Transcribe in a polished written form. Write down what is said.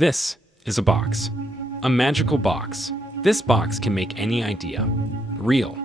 This is a box. A magical box. This box can make any idea real,